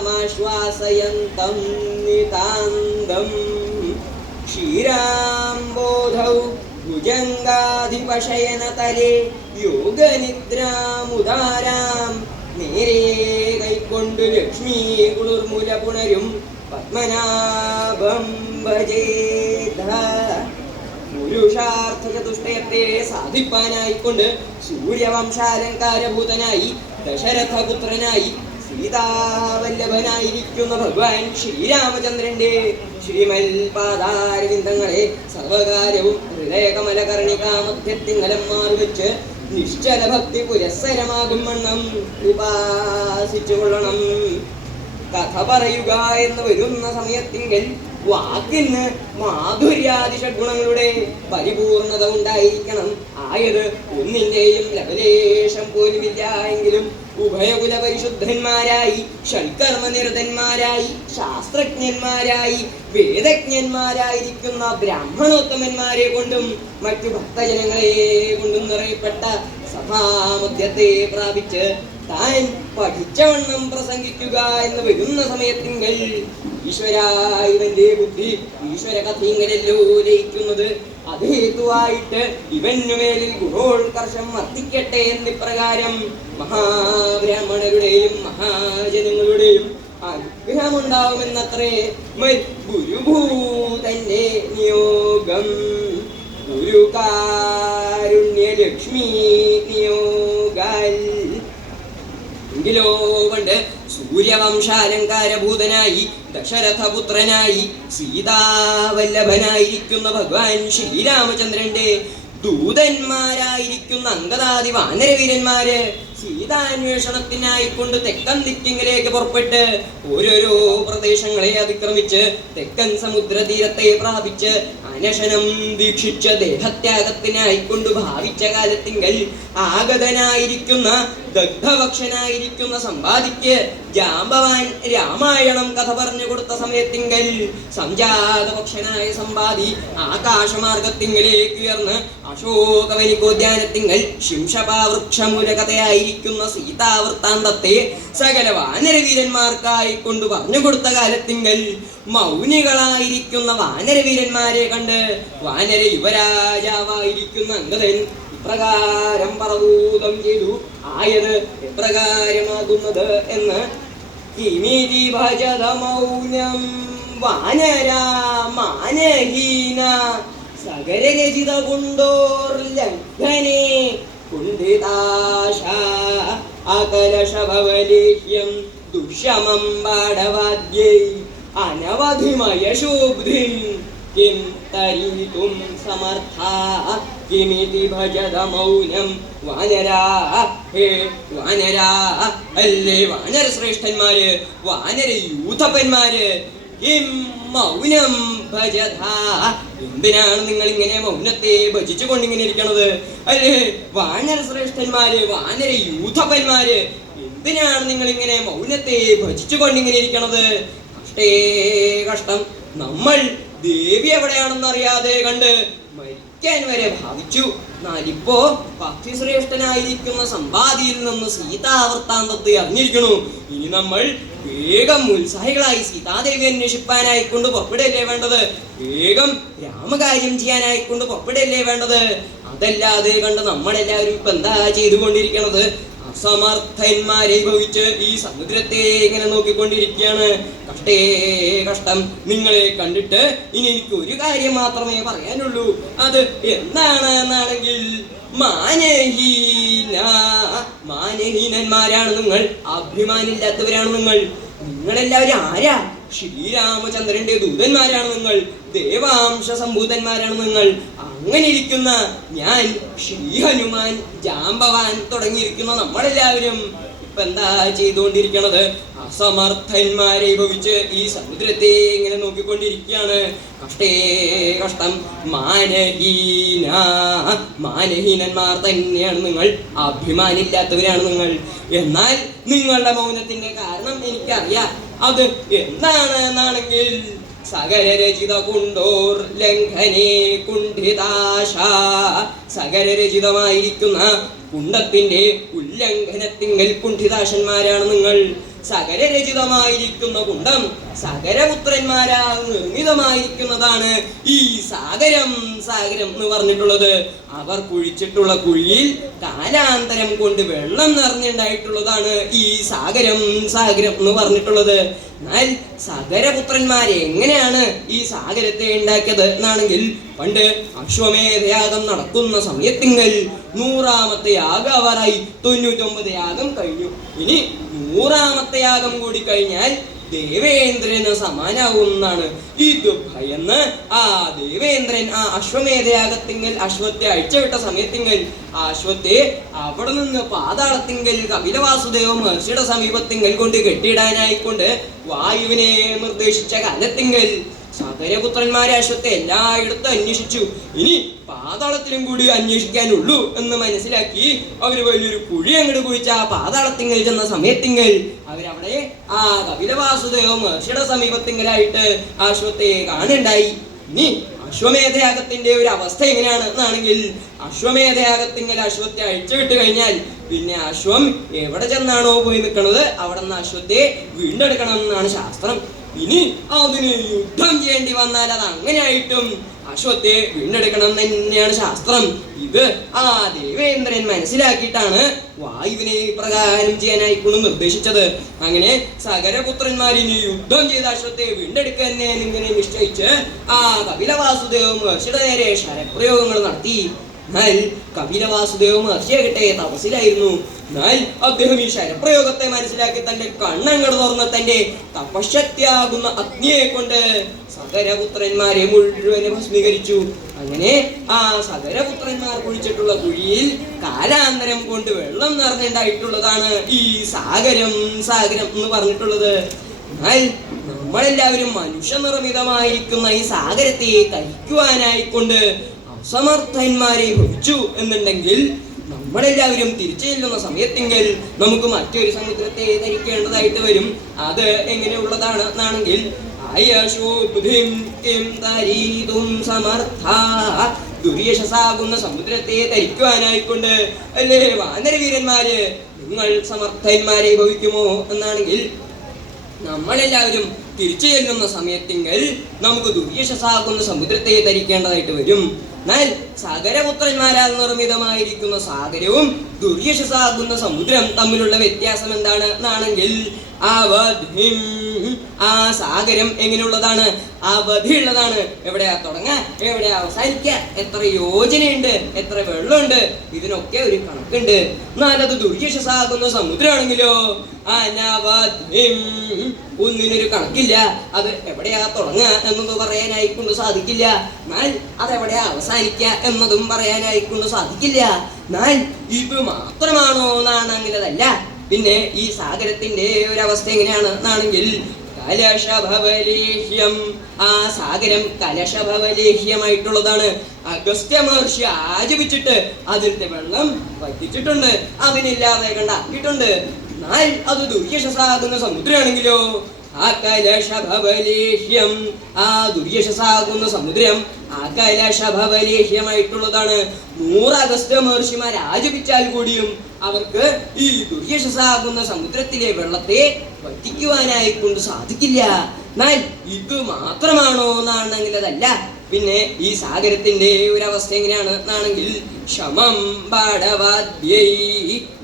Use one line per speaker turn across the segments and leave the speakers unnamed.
സമാശ്വാസയന്തം നിതാന്തം ക്ഷീരാംബോധൗ ഭുജംഗാധിപശയനതലേ യോഗനിദ്രാമുദാരാം. നേരെ കൈക്കൊണ്ടു ലക്ഷ്മീ കുളിർമുല പുണരും. പത്മനാഭം ഭജേധ പുരുഷാർത്ഥ ചതുഷ്ടയത്തെ സാധിപ്പാനായിക്കൊണ്ട് സൂര്യവംശാലങ്കാരഭൂതനായി ദശരഥപുത്രനായി സീതാവല്ലഭനായിരിക്കുന്ന ഭഗവാൻ ശ്രീരാമചന്ദ്രന്റെ ശ്രീമൽ പാദാരവിന്ദങ്ങളെ സർവകാര്യവും ഹൃദയകമലകർണികാമധ്യത്തിങ്ങലം മാറിവെച്ച് നിശ്ചല ഭക്തി പുരസ്സരമാകും വണ്ണം ഉപാസിച്ചു കൊള്ളണം കഥ പറയുക എന്ന് വരുന്ന സമയത്തിങ്കിൽ വാക്കിന് മാധുര്യാദിഷ ഗുണങ്ങളുടെ പരിപൂർണത ഉണ്ടായിരിക്കണം. ആയത് ഒന്നിന്റെയും ലവലേശം പോലുമില്ല എങ്കിലും ഉഭയകുല പരിശുദ്ധന്മാരായി ഷൽക്കർമ്മനിരതന്മാരായി ശാസ്ത്രജ്ഞന്മാരായി വേദജ്ഞന്മാരായിരിക്കുന്ന ബ്രാഹ്മണോത്തമന്മാരെ കൊണ്ടും മറ്റു ഭക്തജനങ്ങളെ കൊണ്ടും നിറയപ്പെട്ട സഭാമധ്യത്തെ പ്രാപിച്ച് താൻ പഠിച്ചവണ്ണം പ്രസംഗിക്കുക എന്ന് വരുന്ന സമയത്തിങ്കൽ ഈശ്വര ഇവന്റെ ബുദ്ധി ഈശ്വര കഥയിങ്ങനെല്ലോ ലയിക്കുന്നത്. അത് ഹേതുവായിട്ട് ഇവനു മേലിൽ ഗുണോത്കർഷം വർദ്ധിക്കട്ടെ എന്നിപ്രകാരം മഹാബ്രാഹ്മണരുടെയും മഹാജനങ്ങളുടെയും അനുഗ്രഹമുണ്ടാവുമെന്നത്രേ ഗുരുഭൂതന്റെ നിയോഗം. ഗുരുകാരുണ്യലക്ഷ്മി നിയോഗാൽ എങ്കിലോ പണ്ട് സൂര്യവംശാലങ്കാരഭൂതനായി ദശരഥപുത്രനായി സീതാവല്ലഭനായിരിക്കുന്ന ഭഗവാൻ ശ്രീരാമചന്ദ്രന്റെ ദൂതന്മാരായിരിക്കുന്ന അങ്കദാദി വാനരവീരന്മാര്. സീതാന്വേഷണത്തിനായി കൊണ്ട് തെക്കൻ ദിക്കിങ്ങിലേക്ക് പുറപ്പെട്ട് ഓരോരോ പ്രദേശങ്ങളെ അതിക്രമിച്ച് തെക്കൻ സമുദ്രതീരത്തെ പ്രാപിച്ച് അനശനം വീക്ഷിച്ച ദേഹത്യാഗത്തിനായി കൊണ്ട് ഭാവിച്ച കാലത്തിങ്കൽ ആഗതനായിരിക്കുന്ന ദഗ്ധഭക്ഷനായിരിക്കുന്ന സമ്പാദിക്ക് ജാമ്പവാൻ രാമായണം കഥ പറഞ്ഞു കൊടുത്ത സമയത്തിങ്കൽ സംജാതപക്ഷനായ സമ്പാദി ആകാശമാർഗത്തിങ്കലേക്ക് ഉയർന്ന് അശോകവനിക്കോദ്യാനത്തിങ്കൽ ശിംഷപാവൃക്ഷമൂലകഥയായിരിക്കുന്ന സീതാവൃത്താന്തത്തെ സകല വാനരവീരന്മാർക്കായി കൊണ്ടു പറഞ്ഞു കൊടുത്ത കാലത്തിങ്കൽ മൗനികളായിരിക്കുന്ന വാനരവീരന്മാരെ കണ്ട് വാനര യുവരാജാവായിരിക്കുന്ന അംഗതൻ ഇപ്രകാരം പറവൂതം ചെയ്തു. ആയത് എപ്രകാരമാകുന്നത് എന്ന്? കിമിതി ഭജത മൗനം വാനര മാനഹീന കൊണ്ടോർ ലംഘനെ കുണ്ഠിതാശ അകലശഭവലേഹ്യം ദുഷ്യമം പാടവാദ്യൈ അനവധിമയശോബ്ധിം കിം തരീതും സമർത്ഥാ കിമിതി ഭജത മൗനം വാനരാ ഹേ വാനരാ അല്ലേ വാനര ശ്രേഷ്ഠന്മാര് വാനര യൂഥപ്പന്മാര് കിം മൗനം ഭജത എന്തിനാണ് നിങ്ങൾ ഇങ്ങനെ മൗനത്തെ ഭജിച്ചു കൊണ്ടിങ്ങനെ ഇരിക്കണത്? അല്ലേ? വാനര ശ്രേഷ്ഠന്മാര് വാനര യൂഥപ്പന്മാര് എന്തിനാണ് നിങ്ങൾ ഇങ്ങനെ മൗനത്തെ ഭജിച്ചു കൊണ്ടിങ്ങനെ ഇരിക്കണത്? കഷ്ടേ കഷ്ടം. നമ്മൾ ദേവി എവിടെയാണെന്ന് അറിയാതെ കണ്ട് മരിക്കാൻ വരെ ഭാവിച്ചു. എന്നാലിപ്പോ ഭക്തിശ്രേഷ്ഠനായിരിക്കുന്ന സമ്പാദിയിൽ നിന്ന് സീതാവൃത്താന്തത്തെ അറിഞ്ഞിരിക്കണു ഇനി നമ്മൾ വേഗം ഉത്സാഹികളായി സീതാദേവി അന്വേഷിപ്പാനായി കൊണ്ട് പുറപ്പെടുകയല്ലേ വേണ്ടത്? വേഗം രാമകാര്യം ചെയ്യാനായി കൊണ്ട് വേണ്ടത്? അതല്ലാതെ കണ്ട് നമ്മളെല്ലാവരും ഇപ്പൊ എന്താ ചെയ്തുകൊണ്ടിരിക്കണത്? അസമർത്ഥന്മാരെ ഭവിച്ച് ഈ സമുദ്രത്തെ ഇങ്ങനെ നോക്കിക്കൊണ്ടിരിക്കുകയാണ്. കഷ്ടേ കഷ്ടം. നിങ്ങളെ കണ്ടിട്ട് ഇനി എനിക്ക് ഒരു കാര്യം മാത്രമേ പറയാനുള്ളൂ. അത് എന്താണ് എന്നാണെങ്കിൽ മാനഹീന മാനഹീനന്മാരാണ് നിങ്ങൾ. അഭിമാനില്ലാത്തവരാണ് നിങ്ങൾ. നിങ്ങളെല്ലാവരും ആരാ? ശ്രീരാമചന്ദ്രന്റെ ദൂതന്മാരാണ് നിങ്ങൾ. ദേവാംശ സംഭൂതന്മാരാണ് നിങ്ങൾ. അങ്ങനെ ഇരിക്കുന്ന ഞാൻ ശ്രീ ഹനുമാൻ ജാമ്പവാൻ തുടങ്ങിയിരിക്കുന്ന നമ്മളെല്ലാവരും ഇപ്പൊ എന്താ ചെയ്തുകൊണ്ടിരിക്കണത്? അസമർത്ഥന്മാരെ ഭവിച്ച് ഈ സമുദ്രത്തെ ഇങ്ങനെ നോക്കിക്കൊണ്ടിരിക്കുകയാണ്. കഷ്ടേ കഷ്ടം. മാനഹീന മാനഹീനന്മാർ തന്നെയാണ് നിങ്ങൾ. അഭിമാനില്ലാത്തവരാണ് നിങ്ങൾ. എന്നാൽ നിങ്ങളുടെ മൗനത്തിന്റെ കാരണം എനിക്കറിയാം. അത് എന്താണ് എന്നാണെങ്കിൽ സകരരചിത ലംഘനെ കുണ്ഠിതാശ. സകരരചിതമായിരിക്കുന്ന കുണ്ടത്തിന്റെ ഉല്ലംഘനത്തിങ്കൽ കുണ്ഠിതാശന്മാരാണ് നിങ്ങൾ. സകരരചിതമായിരിക്കുന്ന കുണ്ടം സകരപുത്രന്മാരാൽ നിർമ്മിതമായിരിക്കുന്നതാണ് ഈ സാഗരം സാഗരം എന്ന് പറഞ്ഞിട്ടുള്ളത്. അവർ കുഴിച്ചിട്ടുള്ള കുഴിയിൽ കാലാന്തരം കൊണ്ട് വെള്ളം നിറഞ്ഞുണ്ടായിട്ടുള്ളതാണ് ഈ സാഗരം സാഗരം എന്ന് പറഞ്ഞിട്ടുള്ളത്. എന്നാൽ സകരപുത്രന്മാർ എങ്ങനെയാണ് ഈ സാഗരത്തെ ഉണ്ടാക്കിയത് എന്നാണെങ്കിൽ പണ്ട് അശ്വമേധയാഗം നടക്കുന്ന സമയത്തിങ്കൽ നൂറാമത്തെ യാഗാവാറായി തൊണ്ണൂറ്റൊമ്പത് യാഗം കഴിഞ്ഞു. ഇനി നൂറാമത്തെ യാഗം കൂടി കഴിഞ്ഞാൽ ദേവേന്ദ്രന് സമാനാവുമെന്നാണ് ഇത് ഭയന്ന് ആ ദേവേന്ദ്രൻ ആ അശ്വമേധയാഗത്തിങ്കൽ അശ്വത്തെ അഴിച്ചുവിട്ട സമയത്തിങ്കൽ ആ അശ്വത്തെ അവിടെ നിന്ന് പാതാളത്തിങ്കൽ കപിലവാസുദേവ മഹർഷിയുടെ സമീപത്തിങ്കൽ കൊണ്ട് കെട്ടിയിടാനായിക്കൊണ്ട് വായുവിനെ നിർദ്ദേശിച്ച കാലത്തിങ്കൽ. സകരപുത്രന്മാരെ അശ്വത്തെ എല്ലായിടത്തും അന്വേഷിച്ചു. ഇനി പാതാളത്തിലും കൂടി അന്വേഷിക്കാനുള്ളൂ എന്ന് മനസ്സിലാക്കി അവർ വലിയൊരു കുഴി അങ്ങോട്ട് കുഴിച്ച ആ പാതാളത്തിങ്കൽ ചെന്ന സമയത്തിങ്കൽ അവരവിടെ ആ കപിലവാസുദേവ മഹർഷിയുടെ സമീപത്തിങ്കലായിട്ട് അശ്വത്തെ കാണുണ്ടായി ഇനി അശ്വമേധയാഗത്തിന്റെ ഒരു അവസ്ഥ എങ്ങനെയാണ് എന്നാണെങ്കിൽ അശ്വമേധയാഗത്തിങ്കൽ അശ്വത്തെ അഴിച്ചുവിട്ട് കഴിഞ്ഞാൽ പിന്നെ അശ്വം എവിടെ ചെന്നാണോ പോയി നിൽക്കുന്നത് അവിടെ നിന്ന് അശ്വത്തെ വീണ്ടെടുക്കണം എന്നാണ് ശാസ്ത്രം. ഇനി അതിന് യുദ്ധം ചെയ്യേണ്ടി വന്നാൽ അത് അങ്ങനെയായിട്ടും അശ്വത്തെ വീണ്ടെടുക്കണം തന്നെയാണ് ശാസ്ത്രം. ഇത് ആ ദേവേന്ദ്രൻ മനസ്സിലാക്കിയിട്ടാണ് വായുവിനെ പ്രകാരം ചെയ്യാനായിക്കൊണ്ട് നിർദ്ദേശിച്ചത്. അങ്ങനെ സകരപുത്രന്മാരിനി യുദ്ധം ചെയ്ത അശ്വത്തെ വീണ്ടെടുക്കുക തന്നെ നിശ്ചയിച്ച് ആ കപിലവാസുദേവ മഹർഷിയുടെ നേരെ ശരപ്രയോഗങ്ങൾ നടത്തി. എന്നാൽ കപിലവാസുദേവ മഹർഷിയാകട്ടെ തപസ്സിലായിരുന്നു. എന്നാൽ അദ്ദേഹം ഈ ശരപ്രയോഗത്തെ മനസ്സിലാക്കി തന്റെ കണ്ണങ്ങട് തുറന്ന തന്റെ തപശക്തിയാകുന്ന അഗ്നിയെ കൊണ്ട് സകരപുത്രന്മാരെ മുഴുവൻ ഭസ്മീകരിച്ചു അങ്ങനെ ആ സകരപുത്രന്മാർ കുഴിച്ചിട്ടുള്ള കുഴിയിൽ കാലാന്തരം കൊണ്ട് വെള്ളം നിറഞ്ഞുണ്ടായിട്ടുള്ളതാണ് ഈ സാഗരം സാഗരം എന്ന് പറഞ്ഞിട്ടുള്ളത്. എന്നാൽ നമ്മളെല്ലാവരും മനുഷ്യനിർമ്മിതമായിരിക്കുന്ന ഈ സാഗരത്തെ കരിക്കുവാനായിക്കൊണ്ട് അസമർത്ഥന്മാരെ ഭവിച്ചു എന്നുണ്ടെങ്കിൽ നമ്മളെല്ലാവരും തിരിച്ചു ചെല്ലുന്ന സമയത്തെങ്കിൽ നമുക്ക് മറ്റൊരു സമുദ്രത്തെ ധരിക്കേണ്ടതായിട്ട് വരും. അത് എങ്ങനെയുള്ളതാണ് എന്നാണെങ്കിൽ ദുര്യശസാകുന്ന സമുദ്രത്തെ ധരിക്കുവാനായിക്കൊണ്ട് അല്ലേ വാനരവീരന്മാര്? നിങ്ങൾ സമർത്ഥന്മാരെ ഭവിക്കുമോ? എന്നാണെങ്കിൽ നമ്മളെല്ലാവരും തിരിച്ചു ചെല്ലുന്ന സമയത്തെങ്കിൽ നമുക്ക് ദുര്യശസാകുന്ന സമുദ്രത്തെ ധരിക്കേണ്ടതായിട്ട് വരും. എന്നാൽ സാഗരപുത്രന്മാരാൽ നിർമ്മിതമായിരിക്കുന്ന സാഗരവും ദുര്യശസാകുന്ന സമുദ്രം തമ്മിലുള്ള വ്യത്യാസം എന്താണ് എന്നാണെങ്കിൽ അവധിം. ആ സാഗരം എങ്ങനെയുള്ളതാണ്? അവധിയുള്ളതാണ്. എവിടെയാ തുടങ്ങ? എവിടെയാ അവസാനിക്ക? എത്ര യോജനയുണ്ട്? എത്ര വെള്ളമുണ്ട്? ഇതിനൊക്കെ ഒരു കണക്കുണ്ട്. നല്ലത് അത് ദുര്യശസാകുന്ന സമുദ്രമാണെങ്കിലോ അനവധിം ഒന്നിനൊരു കണക്കില്ല. അത് എവിടെയാ തുടങ്ങുക എന്നൊന്നും പറയാനായിക്കൊണ്ട് സാധിക്കില്ല. എന്നാൽ അതെവിടെയാ അവസാനിക്ക എന്നതും പറയാനായിക്കൊണ്ട് സാധിക്കില്ല. എന്നാൽ ഇത് മാത്രമാണോ എന്നാണെങ്കിൽ അതല്ല പിന്നെ ഈ സാഗരത്തിന്റെ ഒരവസ്ഥ എങ്ങനെയാണ് എന്നാണെങ്കിൽ കലശഭവലേഹ്യം. ആ സാഗരം കലശഭവലേഹ്യമായിട്ടുള്ളതാണ്. അഗസ്ത്യ മഹർഷി ആചപിച്ചിട്ട് അതിലത്തെ വെള്ളം വറ്റിച്ചിട്ടുണ്ട്. അതിനില്ലാതെ കണ്ടാക്കിയിട്ടുണ്ട്. എന്നാൽ അത് ദുര്യശസാകുന്ന സമുദ്രമാണെങ്കിലോ? ആ കലശഭവലേഹ്യം. ആ ദുര്യശസാകുന്ന സമുദ്രം ആ കലശഭവലേഹ്യമായിട്ടുള്ളതാണ്. നൂറ് അഗസ്ത്യ മഹർഷിമാർ ആചപിച്ചാൽ കൂടിയും അവർക്ക് ഈ ദുര്യശസാകുന്ന സമുദ്രത്തിലെ വെള്ളത്തെ വറ്റിക്കുവാനായി കൊണ്ട് സാധിക്കില്ല. എന്നാൽ ഇത് മാത്രമാണോ എന്നാണെങ്കിൽ അതല്ല പിന്നെ ഈ സാഗരത്തിന്റെ ഒരു അവസ്ഥ എങ്ങനെയാണ് എന്നാണെങ്കിൽ ശമം ബടവാദ്യൈ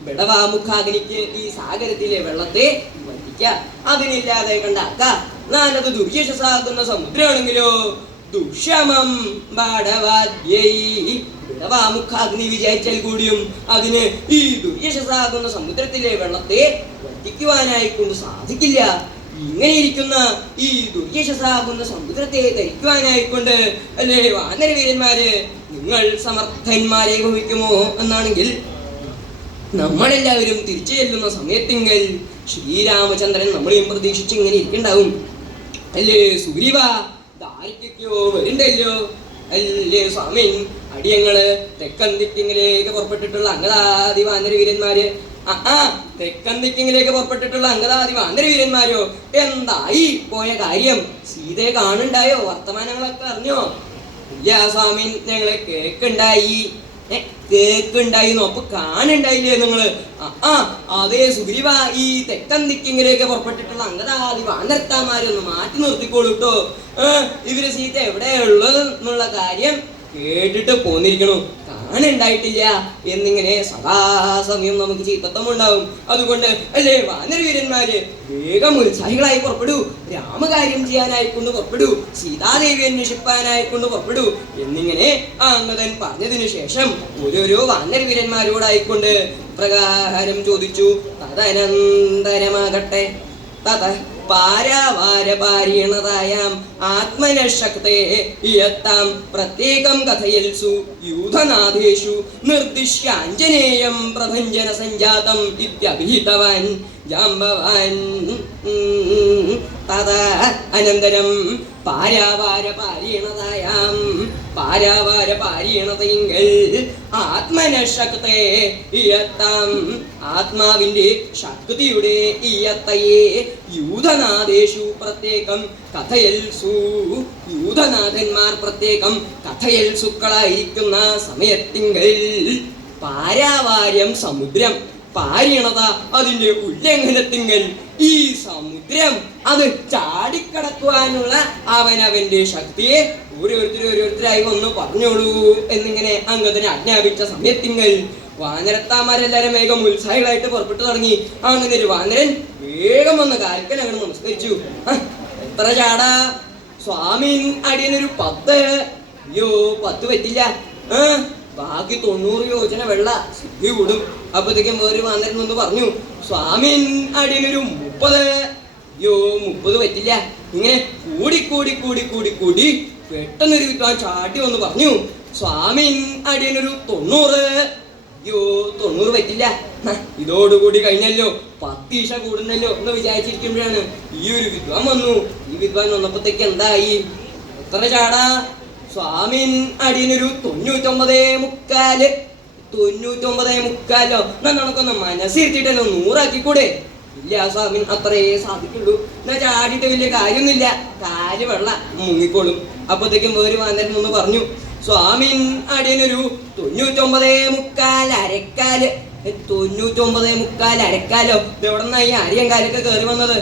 ബടവാമുഖാഗ്നിക്ക് ഈ സാഗരത്തിലെ വെള്ളത്തെ വറ്റിക്ക അതിനില്ലാതെ കണ്ടാക്ക. എന്നാലത് ദുര്യശസാകുന്ന സമുദ്രമാണെങ്കിലോ? ദുഷമം ബടവാദ്യൈ ബടവാമുഖാഗ്നി വിചാരിച്ചാൽ കൂടിയും അതിന് ഈ ദുര്യശസാകുന്ന സമുദ്രത്തിലെ വെള്ളത്തെ വർദ്ധിക്കുവാനായി കൊണ്ട് സാധിക്കില്ല. ഇങ്ങനെയിരിക്കുന്ന ഈ ദുര്യശസാകുന്ന സമുദ്രത്തെ ധരിക്കുവാനായിക്കൊണ്ട് അല്ലേ വാനരവീരന്മാര് നിങ്ങൾ സമർത്ഥന്മാരെ ഭവിക്കുമോ എന്നാണെങ്കിൽ നമ്മളെല്ലാവരും തിരിച്ചു ചെല്ലുന്ന സമയത്തെങ്കിൽ ശ്രീരാമചന്ദ്രൻ നമ്മളെയും പ്രതീക്ഷിച്ച് ഇങ്ങനെ ഇരിക്കണ്ടാവും. അല്ലേ സുഗ്രീവ ദാരിക്കോ വരുണ്ടല്ലോ അല്ലേ സ്വാമിൻ അടിയങ്ങൾ തെക്കൻ ദിക്കിങ്ങിലേക്ക് പുറപ്പെട്ടിട്ടുള്ള അംഗതാദി വാനരവീരന്മാര് ആ തെക്കൻ ദിക്കിങ്ങിലേക്ക് പുറപ്പെട്ടിട്ടുള്ള അങ്കദാദി വാനരവീരന്മാരോ എന്തായി പോയ കാര്യം? സീതയെ കാണുണ്ടായോ? വർത്തമാനങ്ങളൊക്കെ അറിഞ്ഞോ? സ്വാമി ഞങ്ങളെ കേക്കുണ്ടായി കേക്കുണ്ടായി അപ്പൊ കാണുണ്ടായില്ലേ നിങ്ങൾ? ആ, അതേ സുഗ്രീവ ഈ തെക്കൻ ദിക്കിങ്ങിലേക്ക് പുറപ്പെട്ടിട്ടുള്ള അങ്കദാദി വാനർത്താമാരെ ഒന്ന് മാറ്റി നിർത്തിക്കോളൂട്ടോ കേട്ടോ ഇവർ സീത എവിടെയുള്ളത് എന്നുള്ള കാര്യം കേട്ടിട്ട് പോന്നിരിക്കണു. താനുണ്ടായിട്ടില്ല എന്നിങ്ങനെ സദാസമയം നമുക്ക് ചീത്തത്വം ഉണ്ടാവും അതുകൊണ്ട് അല്ലേ വാനരവീരന്മാര് വേഗം ഉത്സാഹികളായി പുറപ്പെടൂ. രാമകാര്യം ചെയ്യാനായി കൊണ്ട് പുറപ്പെടൂ. സീതാദേവി അന്വേഷിപ്പാനായി കൊണ്ട് പുറപ്പെടൂ. എന്നിങ്ങനെ അംഗതൻ പറഞ്ഞതിനു ശേഷം ഓരോരോ വാനരവീരന്മാരോടായിക്കൊണ്ട് പ്രകാരം ചോദിച്ചു. തദനന്തരമാകട്ടെ. തത പാരാവാരപാരീണതായാം. ആത്മനശക്തേ പ്രത്യേകം കഥയൽസു യൂഥനാഥേഷു നിർദ്ദിശ്യാഞ്ജനേയം പ്രഭഞ്ജന സഞ്ജാതം ഇത്യഭിഹിതവാൻ. ജാംബവാൻ തത അനന്തരം പാരാവാരപാരീണതായാം. പാരാവാരപാരീണതയെങ്കിൽ ആത്മനശക്തേ ഇയത്തം. ആത്മാവിന്റെ ശക്തിയുടെ ഇയത്തയെ യൂതനാഥേഷു പ്രത്യേകം കഥയൽസു. യൂതനാഥന്മാർ പ്രത്യേകം കഥയൽസുക്കളായിരിക്കുന്ന സമയത്തിങ്കിൽ പാരാവാര്യം സമുദ്രം പാരിയണത അതിന്റെ ഉല്ലംഘനത്തിങ്കൽ ഈ സമുദ്രം അത് ചാടിക്കടക്കുവാനുള്ള അവനവന്റെ ശക്തിയെ ഓരോരുത്തരും ഓരോരുത്തരായി ഒന്ന് പറഞ്ഞോളൂ എന്നിങ്ങനെ അംഗത്തിന് ആജ്ഞാപിച്ച സമയത്തിങ്ങൾ വാനരത്താമാരെല്ലാരും വേഗം ഉത്സാഹികളായിട്ട് പുറപ്പെട്ടു തുടങ്ങി. അങ്ങനെ ഒരു വാനരൻ വേഗം വന്ന് കാൽക്കൽ അങ്ങനെ നമസ്കരിച്ചു. എത്ര ചാടാ? സ്വാമി അടിയനൊരു പത്ത്. അയ്യോ പത്ത് പറ്റില്ല. ആ ബാക്കി തൊണ്ണൂറ് യോജന വെള്ള സിദ്ധി കൂടും. അപ്പോഴത്തേക്കും വേറൊരു വാനരൻ ഒന്ന് പറഞ്ഞു സ്വാമി അടിയനൊരു മുപ്പത്. അയ്യോ മുപ്പത് പറ്റില്ല. ഇങ്ങനെ കൂടി കൂടി കൂടി കൂടി കൂടി പെട്ടെന്നൊരു വിദ്വാൻ ചാട്ടി വന്ന് പറഞ്ഞു. സ്വാമി അടിയനൊരു തൊണ്ണൂറ്. അയ്യോ തൊണ്ണൂറ് പറ്റില്ല. ഇതോടുകൂടി കഴിഞ്ഞല്ലോ. പത്തീഷ കൂടുന്നല്ലോ എന്ന് വിചാരിച്ചിരിക്കുമ്പോഴാണ് ഈ ഒരു വിദ്വാൻ വന്നു. ഈ വിദ്വാൻ വന്നപ്പോഴത്തേക്ക് എന്തായി? എത്ര ചാടാ? സ്വാമി അടിയനൊരു തൊണ്ണൂറ്റൊമ്പതേ മുക്കാൽ. തൊണ്ണൂറ്റൊമ്പതേ മുക്കാലോ? എന്നാ മനസ്സിരുത്തിട്ടല്ലോ നൂറാക്കിക്കൂടെ? ഇല്ല സ്വാമി അത്രേ സാധിക്കുള്ളൂ. എന്നാ ചാടിയിട്ട് വലിയ കാര്യമൊന്നുമില്ല. കാൽ വെള്ള മുങ്ങിക്കോളും. അപ്പോഴത്തേക്കും വേറെ വാനരൻ ഒന്ന് പറഞ്ഞു സ്വാമിൻ അടിയനൊരു തൊണ്ണൂറ്റൊമ്പതേ മുക്കാൽ അരക്കാൽ. തൊണ്ണൂറ്റൊമ്പതേ മുക്കാൽ അരക്കാലോ? എവിടെ നിന്നാ ഈ അരിയം കാലൊക്കെ കയറി വന്നത്?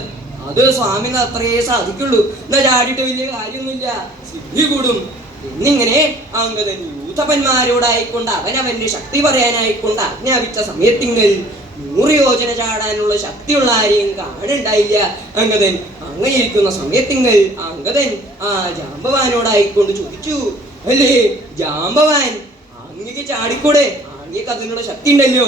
അത് സ്വാമിന് അത്രേ സാധിക്കുള്ളൂ. എന്നാ ചാടിയിട്ട് വലിയ കാര്യമൊന്നുമില്ല. സിദ്ധി കൂടും. എന്നിങ്ങനെ അങ്ങനെ യൂതപ്പന്മാരോടായിക്കൊണ്ട് അവനവന്റെ ശക്തി പറയാനായിക്കൊണ്ട് ആജ്ഞാപിച്ച സമയത്തിങ്കൽ നൂറ് യോജന ചാടാനുള്ള ശക്തിയുള്ള ആരെയും കാണുണ്ടായില്ല അങ്കദൻ അങ്ങനെ ഇരിക്കുന്ന സമയത്തിങ്കൽ അങ്കദൻ ആ ജാമ്പവാനോടായിക്കൊണ്ട് ചോദിച്ചു അല്ലേ ജാമ്പവാൻ അങ്ങക്ക് ചാടിക്കൂടെ? അങ്ങക്ക് അതിനുള്ള ശക്തി ഉണ്ടല്ലോ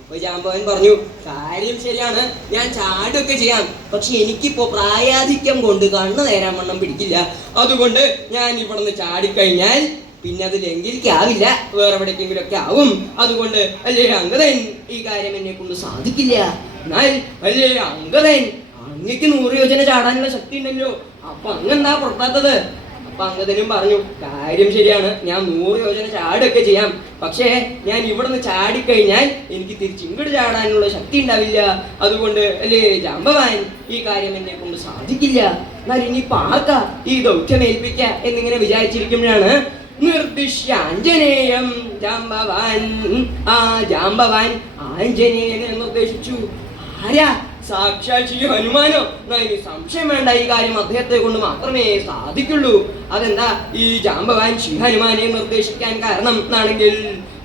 അപ്പൊ ജാമ്പവൻ പറഞ്ഞു കാര്യം ശരിയാണ് ഞാൻ ചാടുകയൊക്കെ ചെയ്യാം. പക്ഷെ എനിക്കിപ്പോ പ്രായാധിക്യം കൊണ്ട് കണ്ണു നേരാൻ വണ്ണം പിടിക്കില്ല. അതുകൊണ്ട് ഞാൻ ഇവിടെ നിന്ന് ചാടിക്കഴിഞ്ഞാൽ പിന്നെ അത് ലംഘിക്കാവില്ല വേറെ എവിടേക്കെങ്കിലും ഒക്കെ ആവും. അതുകൊണ്ട് അല്ലേ അങ്കതൻ ഈ കാര്യം എന്നെ കൊണ്ട് സാധിക്കില്ല. എന്നാൽ അല്ലേ അങ്കതൻ അങ്ങക്ക് നൂറ് യോജന ചാടാനുള്ള ശക്തി ഉണ്ടല്ലോ. അപ്പൊ അങ്ങെന്താ പുറത്താത്തത്? അപ്പൊ അംഗതനും പറഞ്ഞു കാര്യം ശരിയാണ്. ഞാൻ നൂറ് യോജന ചാടുകയൊക്കെ ചെയ്യാം. പക്ഷേ ഞാൻ ഇവിടുന്ന് ചാടിക്കഴിഞ്ഞാൽ എനിക്ക് തിരിച്ച് ഇങ്ങോട്ട് ചാടാനുള്ള ശക്തി ഉണ്ടാവില്ല. അതുകൊണ്ട് അല്ലേ ജാമ്പവാൻ ഈ കാര്യം എന്നെ കൊണ്ട് സാധിക്കില്ല. എന്നാൽ ഇനി പാക്ക ഈ ദൗത്യം ഏൽപ്പിക്ക എന്നിങ്ങനെ വിചാരിച്ചിരിക്കുമ്പോഴാണ് നിർദ്ദിശ്യ ആഞ്ജനേയം ജാമ്പവാൻ ആ ജാമ്പവാൻ ആഞ്ജനേയനെ നിർദ്ദേശിച്ചു. ആരാ സാക്ഷാൽ ശ്രീ ഹനുമാനോ? ഇനി സംശയം വേണ്ട. ഈ കാര്യം അദ്ദേഹത്തെ കൊണ്ട് മാത്രമേ സാധിക്കുള്ളൂ. അതെന്താ? ഈ ജാമ്പവാൻ ശ്രീ ഹനുമാനെ നിർദ്ദേശിക്കാൻ കാരണം എന്നാണെങ്കിൽ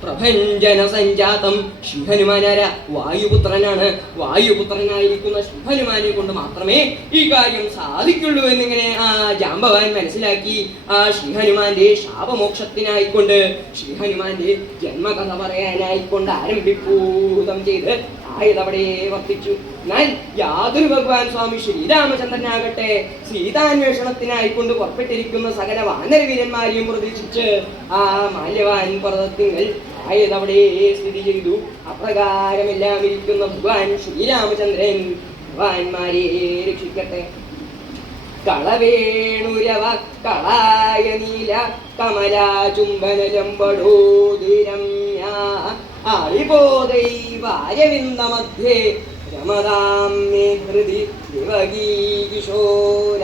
പ്രഭഞ്ജന സഞ്ജാതം. ശ്രീ ഹനുമാനാര വായുപുത്രനാണ്. വായുപുത്രനായിരിക്കുന്ന ശ്രീ ഹനുമാനെ കൊണ്ട് മാത്രമേ ഈ കാര്യം സാധിക്കുള്ളൂ എന്നിങ്ങനെ ആ ജാമ്പവാൻ മനസ്സിലാക്കി ആ ശ്രീ ഹനുമാന്റെ ശാപമോക്ഷത്തിനായിക്കൊണ്ട് ശ്രീ ഹനുമാന്റെ ജന്മകഥ പറയാനായിക്കൊണ്ട് ആരംഭിപ്പൂതം ചെയ്ത് ആയതവിടെ വർത്തിച്ചു എന്നാൽ യാതൊരു ഭഗവാൻ സ്വാമി ശ്രീരാമചന്ദ്രനാകട്ടെ സീതാന്വേഷണത്തിനായി കൊണ്ട് പുറപ്പെട്ടിരിക്കുന്ന സകല വാനരവീരന്മാരെയും പ്രതീക്ഷിച്ച് ആ മാല്യവാൻ പർവതത്തിങ്ങൾ ആയതവിടെ സ്ഥിതി ചെയ്തു. അപ്രകാരമെല്ലാം ഇരിക്കുന്ന ഭഗവാൻ ശ്രീരാമചന്ദ്രൻ ഭഗവാന്മാരെ രക്ഷിക്കട്ടെ. കളവേണുരവ കളായ നീല കമലാചുംബനലംബടോതിരമ്യ ആളിബോധൈവ അരവിന്ദമധ്യേ രമതാം മേ ഹൃദി കിശോര.